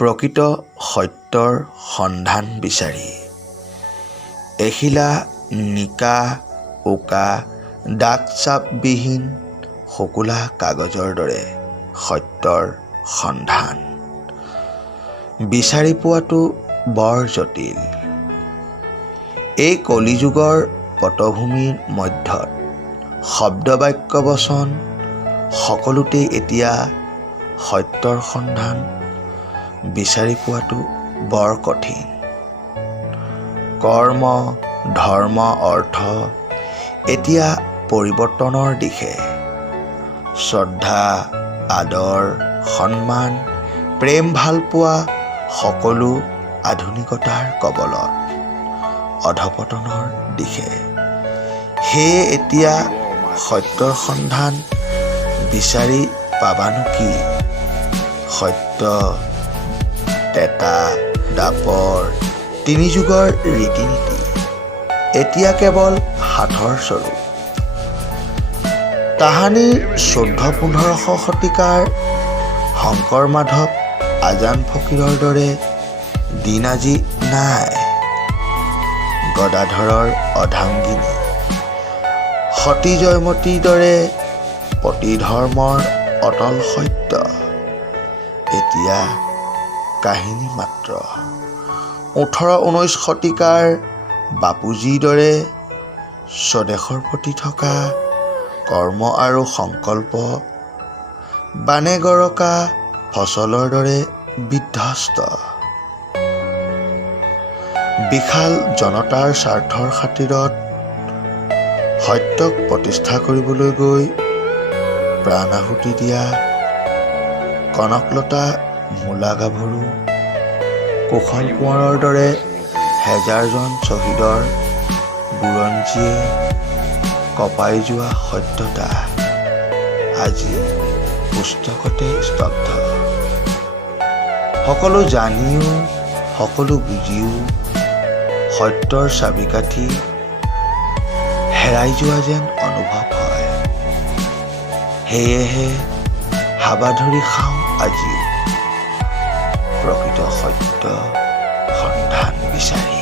প্ৰকৃত সত্যৰ সন্ধান বিচাৰি এখিলা নিকা উকা দাগ চাপবিহীন শুকুলা কাগজৰ দৰে সত্যৰ সন্ধান বিচাৰি পোৱাটো বৰ জটিল। এই কলিযুগৰ পটভূমিৰ মধ্যত শব্দ বাক্য বচন সকলোতে এতিয়া সত্যৰ সন্ধান বিচাৰি পোৱাটো বৰ কঠিন। কৰ্ম ধৰ্ম অৰ্থ এতিয়া পৰিৱৰ্তনৰ দিশে। শ্ৰদ্ধা আদৰ সন্মান প্ৰেম ভালপোৱা সকলো আধুনিকতাৰ কবলত অধপতনৰ দিশে। সেয়ে এতিয়া সত্যৰ সন্ধান বিচাৰি পাবানো কি? সত্য তেতা দাপৰ তিনি যুগৰ ৰীতি নীতি এতিয়া কেৱল হাতৰ স্বৰূপ। তাহানিৰ 1400-1500 শতিকাৰ শংকৰ মাধৱ আজান ফকীৰৰ দৰে দিন আজি নাই। গদাধৰৰ অৰ্ধাংগিনী সতী জয়মতীৰ দৰে পতি ধৰ্মৰ অটল সত্য এতিয়া কাহিনী মাত্ৰ। 18-19 শতিকাৰ বাপুজীৰ দৰে স্বদেশৰ প্ৰতি থকা কৰ্ম আৰু সংকল্প বানে গৰকা ফচলৰ দৰে বিধ্বস্ত। বিশাল জনতাৰ স্বাৰ্থৰ খাতিৰত সত্যক প্ৰতিষ্ঠা কৰিবলৈ গৈ প্ৰাণ আহুতি দিয়া কনকলতা মূলা গাভৰু কুশল কোঁৱৰৰ দৰে হেজাৰজন শ্বহীদৰ বুৰঞ্জীয়ে কঁপাই যোৱা সত্যতা আজি পুস্তকতে স্তব্ধ। সকলো জানিও সকলো বুজিও সত্যৰ চাবিকাঠি হেৰাই যোৱা যেন অনুভৱ হয়। সেয়েহে হাবাধৰি খাওঁ আজিও প্ৰকৃত সত্য সন্ধান বিচাৰি।